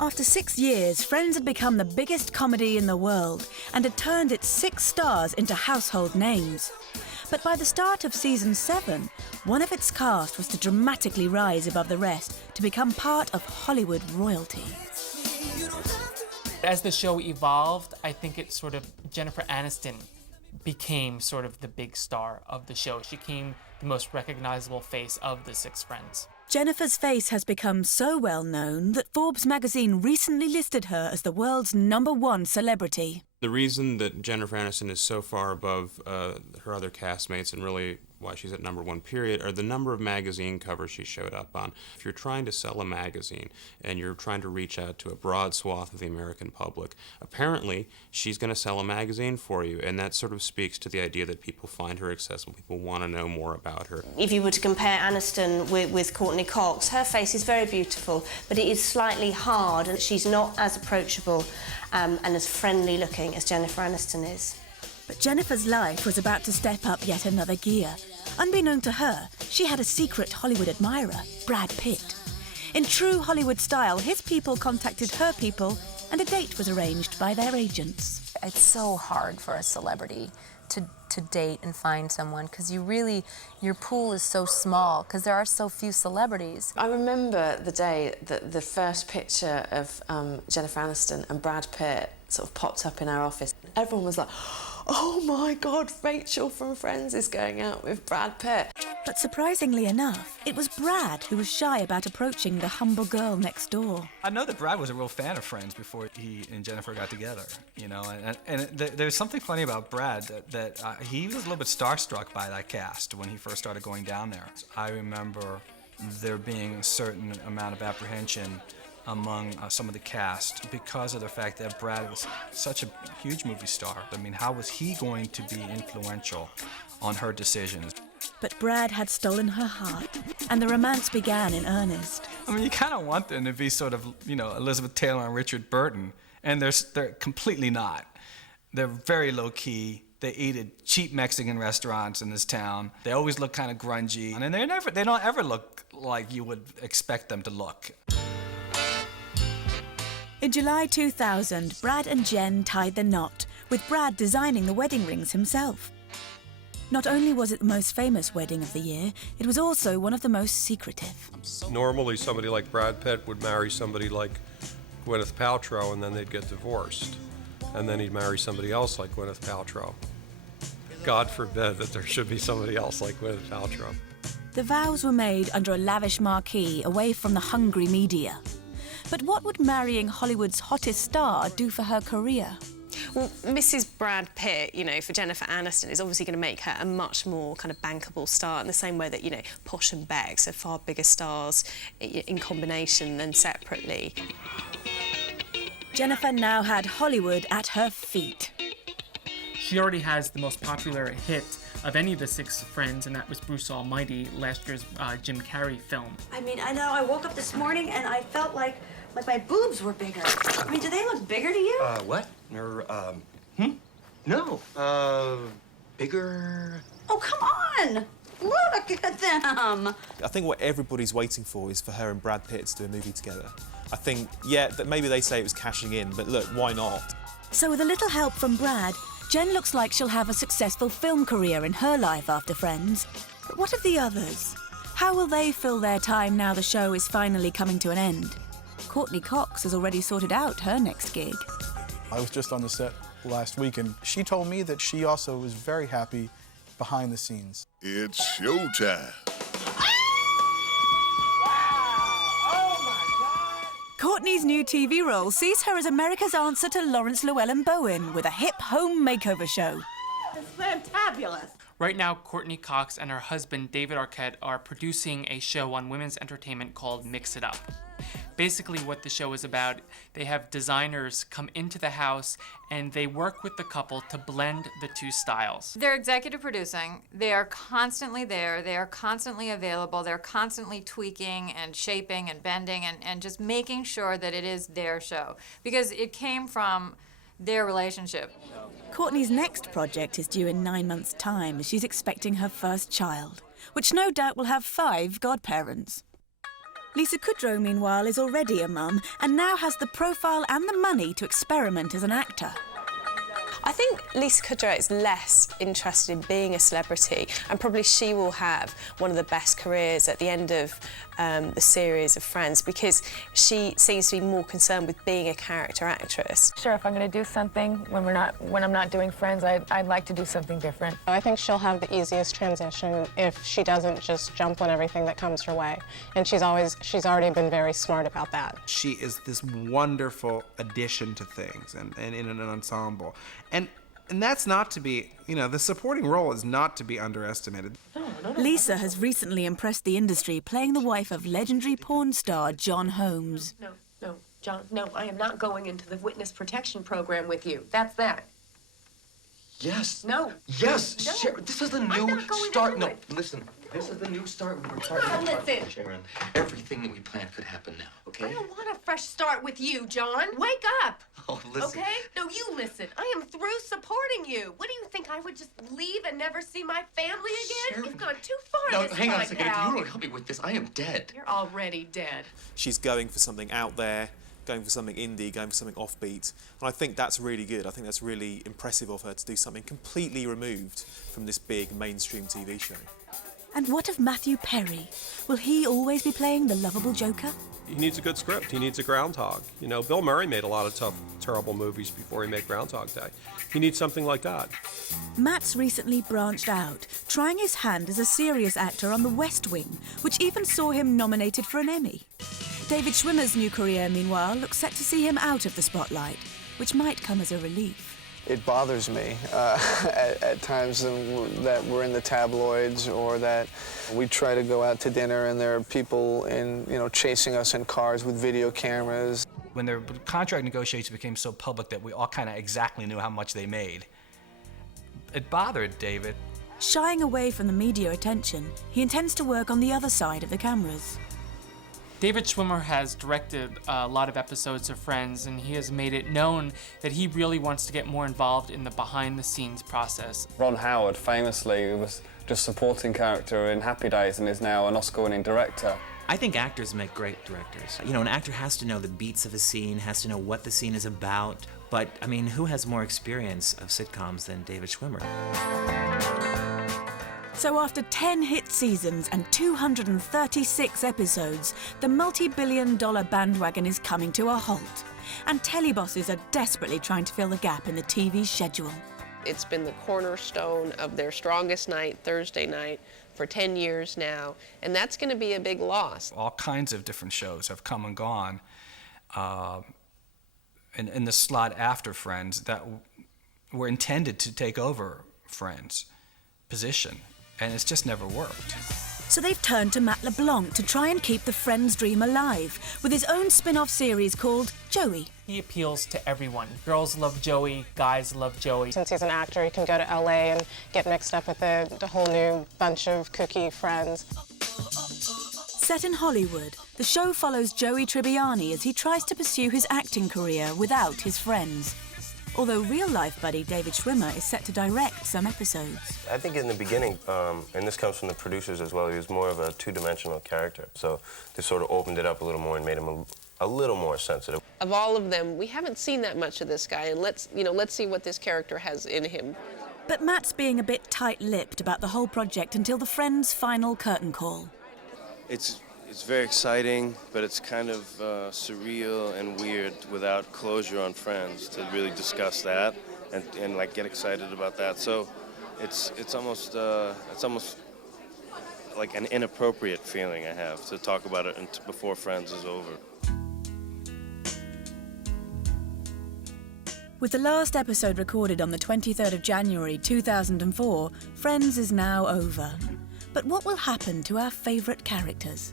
After 6 years, Friends had become the biggest comedy in the world and had turned its 6 stars into household names. But by the start of season 7, one of its cast was to dramatically rise above the rest to become part of Hollywood royalty. As the show evolved, I think it sort of, Jennifer Aniston became sort of the big star of the show. She became the most recognizable face of the 6 Friends. Jennifer's face has become so well known that Forbes magazine recently listed her as the world's #1 celebrity. The reason that Jennifer Aniston is so far above her other castmates, and really why she's at #1 period, are the number of magazine covers she showed up on. If you're trying to sell a magazine and you're trying to reach out to a broad swath of the American public, apparently she's going to sell a magazine for you, and that sort of speaks to the idea that people find her accessible, people want to know more about her. If you were to compare Aniston with Courtney Cox, her face is very beautiful, but it is slightly hard, and she's not as approachable and as friendly looking as Jennifer Aniston is. But Jennifer's life was about to step up yet another gear. Unbeknown to her, she had a secret Hollywood admirer, Brad Pitt. In true Hollywood style, his people contacted her people, and a date was arranged by their agents. It's so hard for a celebrity to date and find someone, because your pool is so small, because there are so few celebrities. I remember the day that the first picture of Jennifer Aniston and Brad Pitt sort of popped up in our office. Everyone was like, oh my God, Rachel from Friends is going out with Brad Pitt. But surprisingly enough, it was Brad who was shy about approaching the humble girl next door. I know that Brad was a real fan of Friends before he and Jennifer got together, you know, and there's something funny about Brad that he was a little bit starstruck by that cast when he first started going down there. I remember there being a certain amount of apprehension among some of the cast because of the fact that Brad was such a huge movie star. I mean, how was he going to be influential on her decisions? But Brad had stolen her heart, and the romance began in earnest. I mean, you kind of want them to be sort of, you know, Elizabeth Taylor and Richard Burton, and they're completely not. They're very low-key. They eat at cheap Mexican restaurants in this town. They always look kind of grungy, and they don't ever look like you would expect them to look. In July 2000, Brad and Jen tied the knot, with Brad designing the wedding rings himself. Not only was it the most famous wedding of the year, it was also one of the most secretive. Normally, somebody like Brad Pitt would marry somebody like Gwyneth Paltrow, and then they'd get divorced. And then he'd marry somebody else like Gwyneth Paltrow. God forbid that there should be somebody else like Gwyneth Paltrow. The vows were made under a lavish marquee away from the hungry media. But what would marrying Hollywood's hottest star do for her career? Well, Mrs. Brad Pitt, you know, for Jennifer Aniston is obviously going to make her a much more kind of bankable star in the same way that, you know, Posh and Bex are far bigger stars in combination than separately. Jennifer now had Hollywood at her feet. She already has the most popular hit of any of the 6 Friends, and that was Bruce Almighty, last year's Jim Carrey film. I mean, I know, I woke up this morning and I felt like my boobs were bigger. I mean, do they look bigger to you? What? Or, No. Bigger... Oh, come on! Look at them! I think what everybody's waiting for is for her and Brad Pitt to do a movie together. I think, yeah, that maybe they say it was cashing in, but look, why not? So with a little help from Brad, Jen looks like she'll have a successful film career in her life after Friends. But what of the others? How will they fill their time now the show is finally coming to an end? Courtney Cox has already sorted out her next gig. I was just on the set last week, and she told me that she also was very happy behind the scenes. It's showtime. Courtney's new TV role sees her as America's answer to Laurence Llewellyn-Bowen with a hip home makeover show. It's fantabulous. Right now, Courtney Cox and her husband, David Arquette, are producing a show on women's entertainment called Mix It Up. Basically what the show is about, they have designers come into the house and they work with the couple to blend the 2 styles. They're executive producing. They are constantly there. They are constantly available. They're constantly tweaking and shaping and bending and just making sure that it is their show, because it came from their relationship. Courtney's next project is due in 9 months' time as she's expecting her first child, which no doubt will have 5 godparents. Lisa Kudrow, meanwhile, is already a mum and now has the profile and the money to experiment as an actor. I think Lisa Kudrow is less interested in being a celebrity, and probably she will have one of the best careers at the end of the series of Friends, because she seems to be more concerned with being a character actress. Sure, if I'm going to do something when I'm not doing Friends, I'd like to do something different. I think she'll have the easiest transition if she doesn't just jump on everything that comes her way, and she's already been very smart about that. She is this wonderful addition to things and in an ensemble. And that's not to be, the supporting role is not to be underestimated. Lisa has recently impressed the industry playing the wife of legendary porn star John Holmes. No, John, no, I am not going into the witness protection program with you. That's that. Yes. No. Yes, No. Sharon. This is the I'm new not going start. to do No, it. listen. This is the new start. We're starting. Listen. Sharon, everything that we planned could happen now, okay? I don't want a fresh start with you, John. Wake up. Oh, listen. Okay? No, you listen. I am through supporting you. What do you think, I would just leave and never see my family again? Sharon. You've gone too far No, this hang on a time, second. pal. If you don't help me with this, I am dead. You're already dead. She's going for something out there, going for something indie, going for something offbeat. And I think that's really good. I think that's really impressive of her to do something completely removed from this big mainstream TV show. And what of Matthew Perry? Will he always be playing the lovable Joker? He needs a good script. He needs a Groundhog. Bill Murray made a lot of tough, terrible movies before he made Groundhog Day. He needs something like that. Matt's recently branched out, trying his hand as a serious actor on The West Wing, which even saw him nominated for an Emmy. David Schwimmer's new career, meanwhile, looks set to see him out of the spotlight, which might come as a relief. It bothers me at times that we're in the tabloids, or that we try to go out to dinner and there are people chasing us in cars with video cameras. When their contract negotiations became so public that we all kind of exactly knew how much they made, it bothered David. Shying away from the media attention, he intends to work on the other side of the cameras. David Schwimmer has directed a lot of episodes of Friends, and he has made it known that he really wants to get more involved in the behind-the-scenes process. Ron Howard famously was just supporting character in Happy Days and is now an Oscar-winning director. I think actors make great directors. An actor has to know the beats of a scene, has to know what the scene is about. But, who has more experience of sitcoms than David Schwimmer? So after 10 hit seasons and 236 episodes, the multi-billion-dollar bandwagon is coming to a halt. And telebosses are desperately trying to fill the gap in the TV schedule. It's been the cornerstone of their strongest night, Thursday night, for 10 years now, and that's going to be a big loss. All kinds of different shows have come and gone in the slot after Friends that were intended to take over Friends' position, and it's just never worked. So they've turned to Matt LeBlanc to try and keep the Friends dream alive with his own spin-off series called Joey. He appeals to everyone. Girls love Joey, guys love Joey. Since he's an actor, he can go to LA and get mixed up with a whole new bunch of kooky friends. Set in Hollywood, the show follows Joey Tribbiani as he tries to pursue his acting career without his friends. Although real-life buddy David Schwimmer is set to direct some episodes. I think in the beginning, and this comes from the producers as well, he was more of a two-dimensional character. So this sort of opened it up a little more and made him a little more sensitive. Of all of them, we haven't seen that much of this guy, and let's see what this character has in him. But Matt's being a bit tight-lipped about the whole project until the Friends' final curtain call. It's very exciting, but it's kind of surreal and weird without closure on Friends to really discuss that and like get excited about that. So it's almost like an inappropriate feeling I have to talk about it before Friends is over. With the last episode recorded on the 23rd of January 2004, Friends is now over. But what will happen to our favourite characters?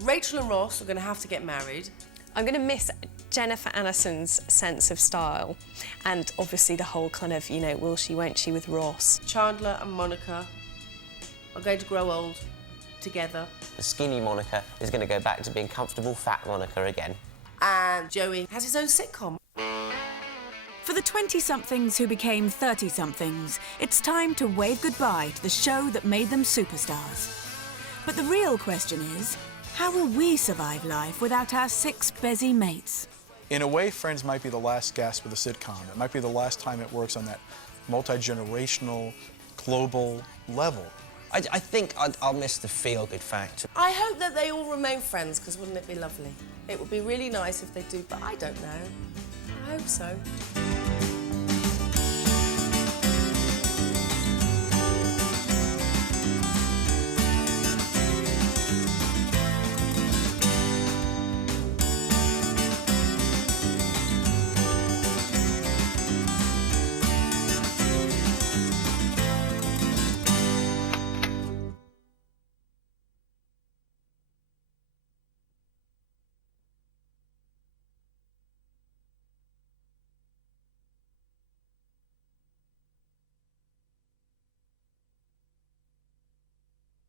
Rachel and Ross are going to have to get married. I'm going to miss Jennifer Aniston's sense of style, and obviously the whole kind of, will she, won't she with Ross. Chandler and Monica are going to grow old together. The skinny Monica is going to go back to being comfortable fat Monica again. And Joey has his own sitcom. For the 20-somethings who became 30-somethings, it's time to wave goodbye to the show that made them superstars. But the real question is, How will we survive life without our 6 busy mates? In a way, Friends might be the last gasp of the sitcom. It might be the last time it works on that multi-generational, global level. I think I'll miss the feel-good factor. I hope that they all remain friends, because wouldn't it be lovely? It would be really nice if they do, but I don't know. I hope so.